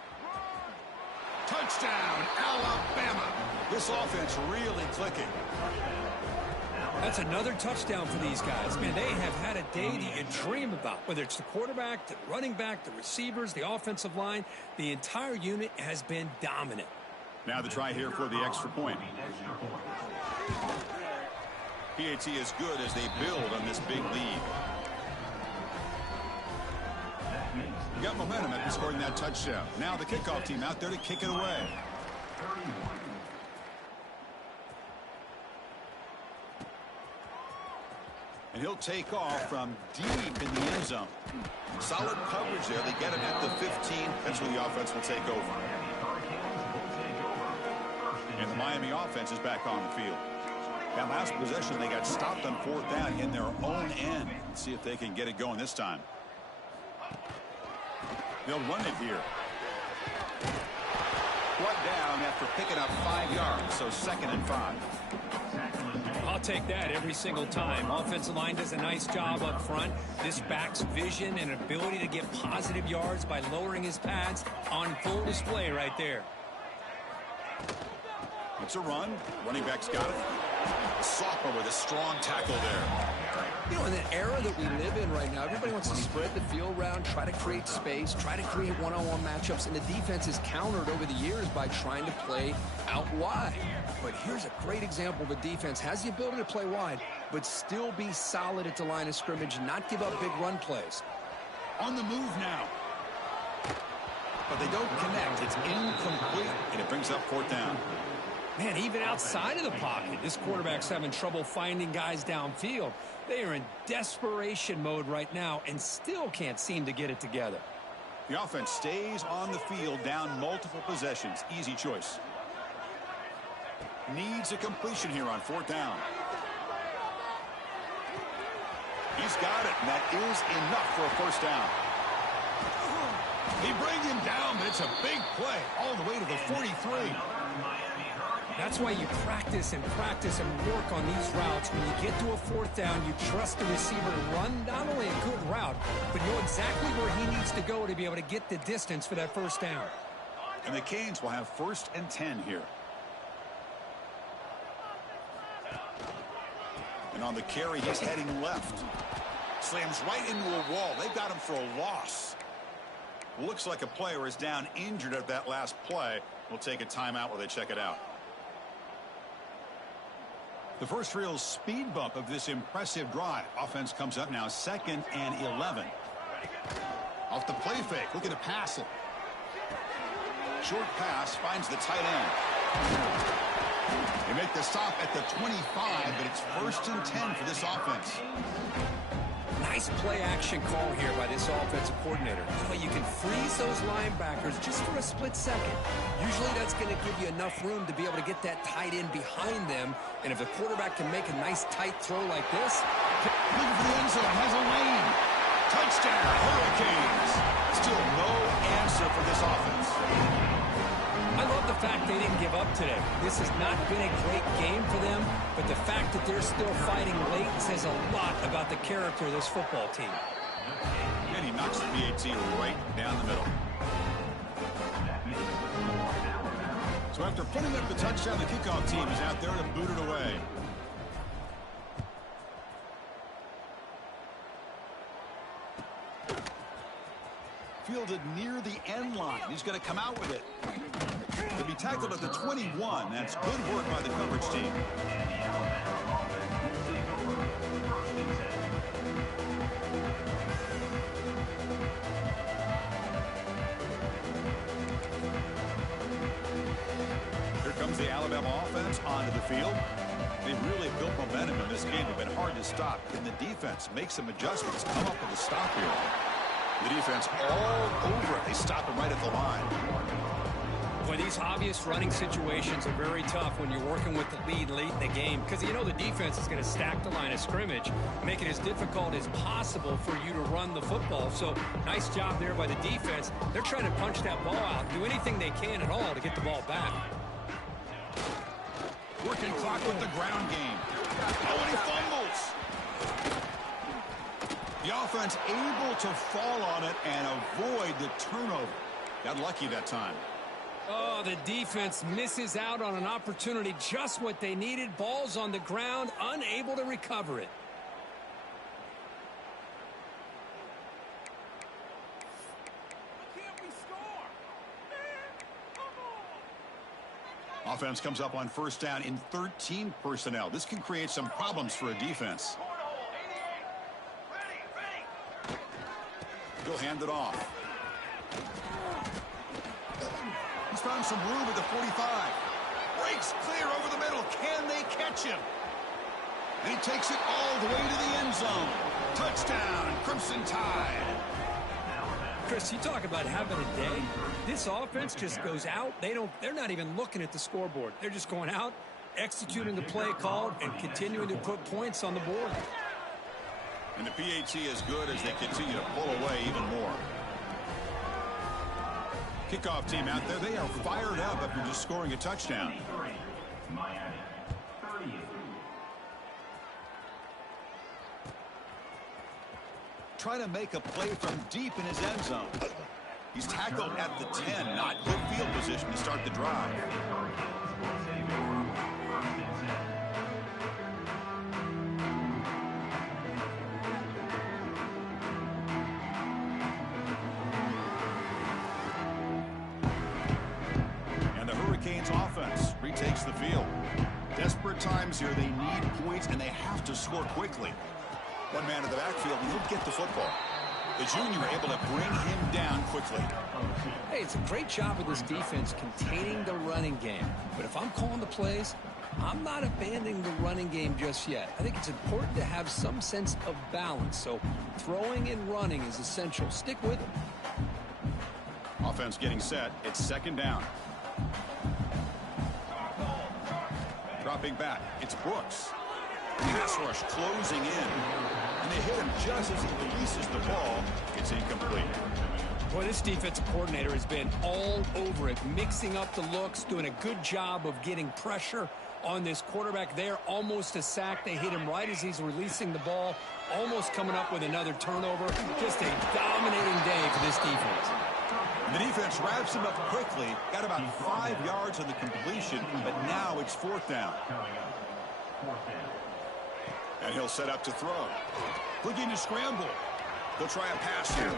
Touchdown, Alabama. This offense really clicking. That's another touchdown for these guys. Man, they have had a day that you dream about. Whether it's the quarterback, the running back, the receivers, the offensive line, the entire unit has been dominant. Now the try here for the extra point. PAT is good as they build on this big lead. You got momentum after scoring that touchdown. Now the kickoff team out there to kick it away. And he'll take off from deep in the end zone. Solid coverage there. They get him at the 15. That's where the offense will take over. And the Miami offense is back on the field. That last possession, they got stopped on fourth down in their own end. Let's see if they can get it going this time. They'll run it here. Brought down after picking up 5 yards, so 2nd and 5. I'll take that every single time. Offensive line does a nice job up front. This back's vision and ability to get positive yards by lowering his pads on full display right there. It's a run. Running back's got it. Sophomore with a strong tackle there. You know, in the era that we live in right now, everybody wants to spread the field around, try to create space, try to create one-on-one matchups, and the defense is countered over the years by trying to play out wide. But here's a great example of a defense has the ability to play wide, but still be solid at the line of scrimmage, not give up big run plays. On the move now. But they don't connect. It's incomplete, and it brings up 4th down. Man, even outside of the pocket, this quarterback's having trouble finding guys downfield. They are in desperation mode right now and still can't seem to get it together. The offense stays on the field down multiple possessions. Easy choice. Needs a completion here on 4th down. He's got it, and that is enough for a 1st down. He brings him down, but it's a big play all the way to the 43. That's why you practice and work on these routes. When you get to a 4th down, you trust the receiver to run not only a good route, but know exactly where he needs to go to be able to get the distance for that 1st down. And the Canes will have 1st and 10 here. And on the carry, he's heading left. Slams right into a wall. They've got him for a loss. Looks like a player is down injured at that last play. We'll take a timeout while they check it out. The first real speed bump of this impressive drive. Offense comes up now 2nd and 11. Off the play fake, looking to pass it. Short pass finds the tight end. They make the stop at the 25, but it's 1st and 10 for this offense. Nice play action call here by this offensive coordinator. You can freeze those linebackers just for a split second. Usually that's going to give you enough room to be able to get that tight end behind them. And if the quarterback can make a nice tight throw like this. Looking for the end zone, has a lane. Touchdown, Hurricanes. Still no answer for this offense. I love the fact they didn't give up today. This has not been a great game for them, but the fact that they're still fighting late says a lot about the character of this football team. And he knocks the PAT right down the middle. So after putting up the touchdown, the kickoff team is out there to boot it away. Fielded near the end line. He's going to come out with it. To be tackled at the 21. That's good work by the coverage team. Here comes the Alabama offense onto the field. They've really built momentum in this game. They've been hard to stop. Can the defense make some adjustments, come up with a stop here? The defense all over it. They stop him right at the line. Boy, these obvious running situations are very tough when you're working with the lead late in the game because you know the defense is going to stack the line of scrimmage, make it as difficult as possible for you to run the football. So nice job there by the defense. They're trying to punch that ball out, do anything they can at all to get the ball back. Working clock with the ground game. Oh, and he fumbles. The offense able to fall on it and avoid the turnover. Got lucky that time. Oh, the defense misses out on an opportunity, just what they needed. Ball's on the ground, unable to recover it. Offense comes up on first down in 13 personnel. This can create some problems for a defense. He'll hand it off. He's found some room at the 45. Breaks clear over the middle. Can they catch him? And he takes it all the way to the end zone. Touchdown, Crimson Tide. Chris, you talk about having a day. This offense just goes out. They're not even looking at the scoreboard. They're just going out, executing the play called, and continuing to put points on the board. And the PAT is good as they continue to pull away even more. Kickoff team out there, they are fired up after just scoring a touchdown. Trying to make a play from deep in his end zone. He's tackled at the 10, not good field position to start the drive. Offense retakes the field. Desperate times here. They need points, and they have to score quickly. One man in the backfield, and he'll get the football. The junior able to bring him down quickly. Hey, it's a great job of this defense containing the running game. But if I'm calling the plays, I'm not abandoning the running game just yet. I think it's important to have some sense of balance. So throwing and running is essential. Stick with it. Offense getting set. It's second down. Dropping back, it's Brooks. Pass rush closing in. And they hit him just as he releases the ball. It's incomplete. Boy, this defensive coordinator has been all over it, mixing up the looks, doing a good job of getting pressure on this quarterback there. Almost a sack. They hit him right as he's releasing the ball. Almost coming up with another turnover. Just a dominating day for this defense. The defense wraps him up quickly. Got about 5 yards on the completion, but now it's fourth down. And he'll set up to throw. Looking to scramble. They'll try a pass here.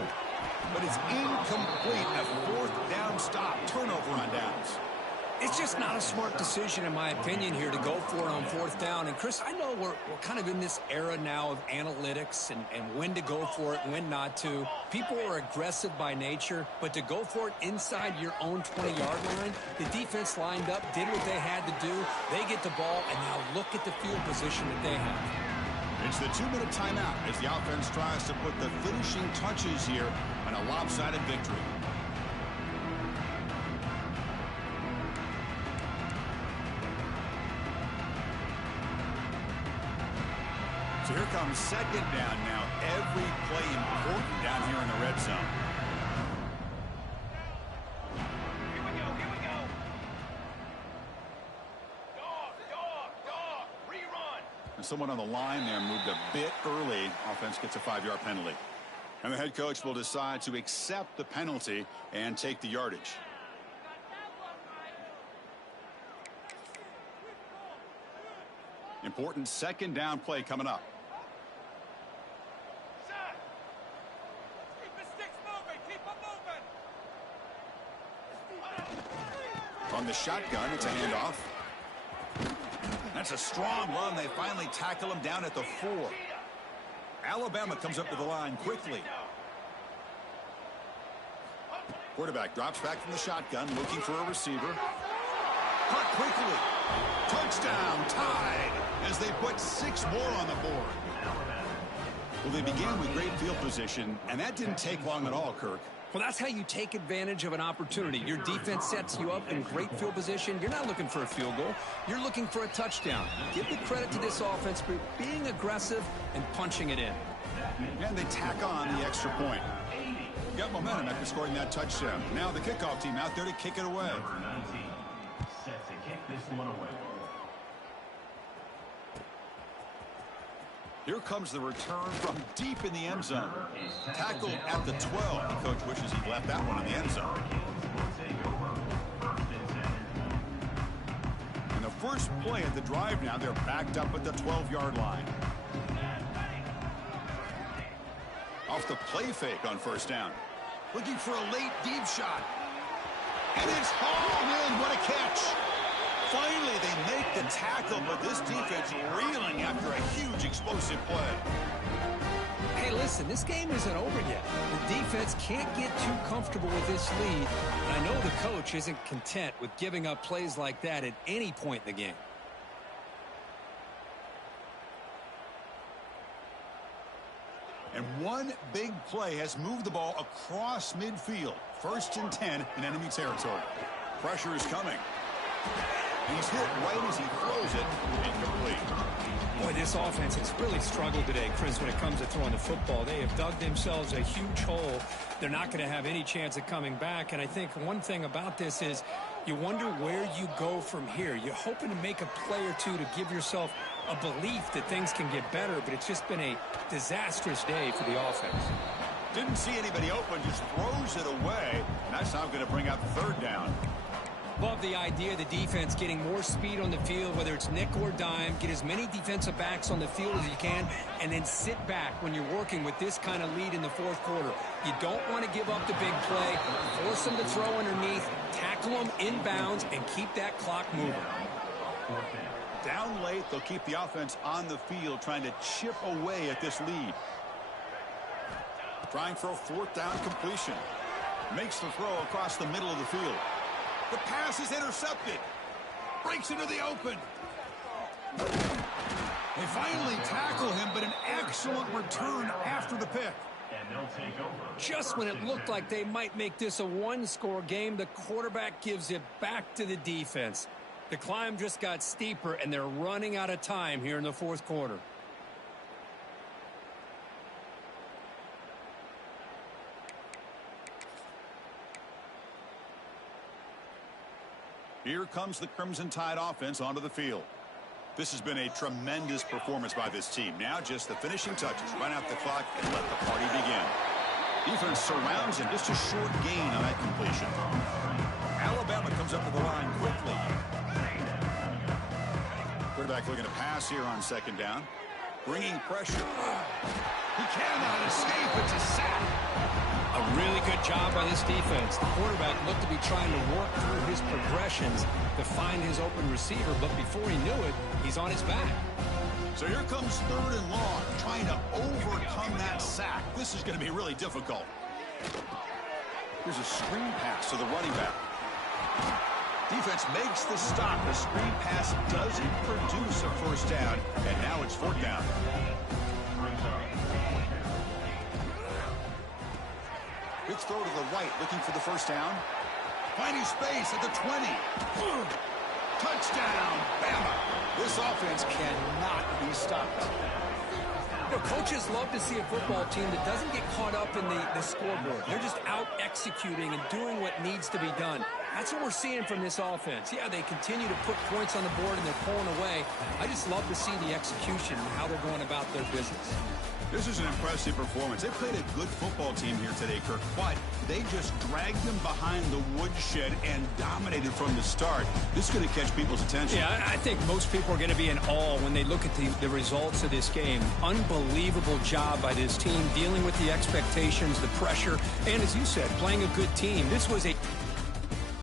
But it's incomplete. A fourth down stop. Turnover on downs. It's just not a smart decision, in my opinion, here to go for it on fourth down. And, Chris, I know we're kind of in this era now of analytics and when to go for it, when not to. People are aggressive by nature, but to go for it inside your own 20-yard line, the defense lined up, did what they had to do. They get the ball, and now look at the field position that they have. It's the 2-minute timeout as the offense tries to put the finishing touches here on a lopsided victory. So here comes second down now. Every play important down here in the red zone. Here we go. Dog. Rerun. And someone on the line there moved a bit early. Offense gets a 5-yard penalty. And the head coach will decide to accept the penalty and take the yardage. Important second down play coming up. On the shotgun, it's a handoff. That's a strong run. They finally tackle him down at the 4. Alabama comes up to the line quickly. Quarterback drops back from the shotgun, looking for a receiver. Caught quickly. Touchdown, Tide, as they put 6 more on the board. Well, they began with great field position, and that didn't take long at all, Kirk. Well, that's how you take advantage of an opportunity. Your defense sets you up in great field position. You're not looking for a field goal. You're looking for a touchdown. Give the credit to this offense for being aggressive and punching it in. And they tack on the extra point. Got momentum after scoring that touchdown. Now the kickoff team out there to kick it away. Number 19 set to kick this one away. Here comes the return from deep in the end zone. Tackled at the 12. The coach wishes he left that one in the end zone. And the first play at the drive now, they're backed up at the 12-yard line. Off the play fake on first down. Looking for a late deep shot. And it's hauled in. What a catch. Finally, they make the tackle, but this defense reeling after a huge explosive play. Hey, listen, this game isn't over yet. The defense can't get too comfortable with this lead, and I know the coach isn't content with giving up plays like that at any point in the game. And one big play has moved the ball across midfield. 1st and 10 in enemy territory. Pressure is coming. He's hit right as he throws it. Incomplete. Boy, this offense has really struggled today, Chris, when it comes to throwing the football. They have dug themselves a huge hole. They're not going to have any chance of coming back. And I think one thing about this is you wonder where you go from here. You're hoping to make a play or two to give yourself a belief that things can get better, but it's just been a disastrous day for the offense. Didn't see anybody open, just throws it away. And that's now going to bring up 3rd down. Love the idea of the defense getting more speed on the field, whether it's nickel or dime. Get as many defensive backs on the field as you can, and then sit back when you're working with this kind of lead in the 4th quarter. You don't want to give up the big play. Force them to throw underneath, tackle them inbounds, and keep that clock moving. Down late, they'll keep the offense on the field, trying to chip away at this lead. Trying for a 4th down completion. Makes the throw across the middle of the field. The pass is intercepted. Breaks into the open. They finally tackle him, but an excellent return after the pick. And they'll take over. Just when it looked like they might make this a one-score game, the quarterback gives it back to the defense. The climb just got steeper, and they're running out of time here in the 4th quarter. Here comes the Crimson Tide offense onto the field. This has been a tremendous performance by this team. Now just the finishing touches. Run out the clock and let the party begin. Defense surrounds him. Just a short gain on that completion. Alabama comes up to the line quickly. Quarterback looking to pass here on 2nd down. Bringing pressure. He cannot escape. It's a sack. A really good job by this defense. The quarterback looked to be trying to work through his progressions to find his open receiver, but before he knew it, he's on his back. So here comes 3rd and long, trying to overcome that sack. This is going to be really difficult. Here's a screen pass to the running back. Defense makes the stop. The screen pass doesn't produce a 1st down, and now it's 4th down. Big throw to the right, looking for the 1st down. Finding space at the 20. Touchdown, Bama. This offense cannot be stopped. You know, coaches love to see a football team that doesn't get caught up in the scoreboard. They're just out executing and doing what needs to be done. That's what we're seeing from this offense. Yeah, they continue to put points on the board and they're pulling away. I just love to see the execution and how they're going about their business. This is an impressive performance. They played a good football team here today, Kirk, but they just dragged them behind the woodshed and dominated from the start. This is going to catch people's attention. Yeah, I think most people are going to be in awe when they look at the results of this game. Unbelievable job by this team, dealing with the expectations, the pressure, and as you said, playing a good team. This was a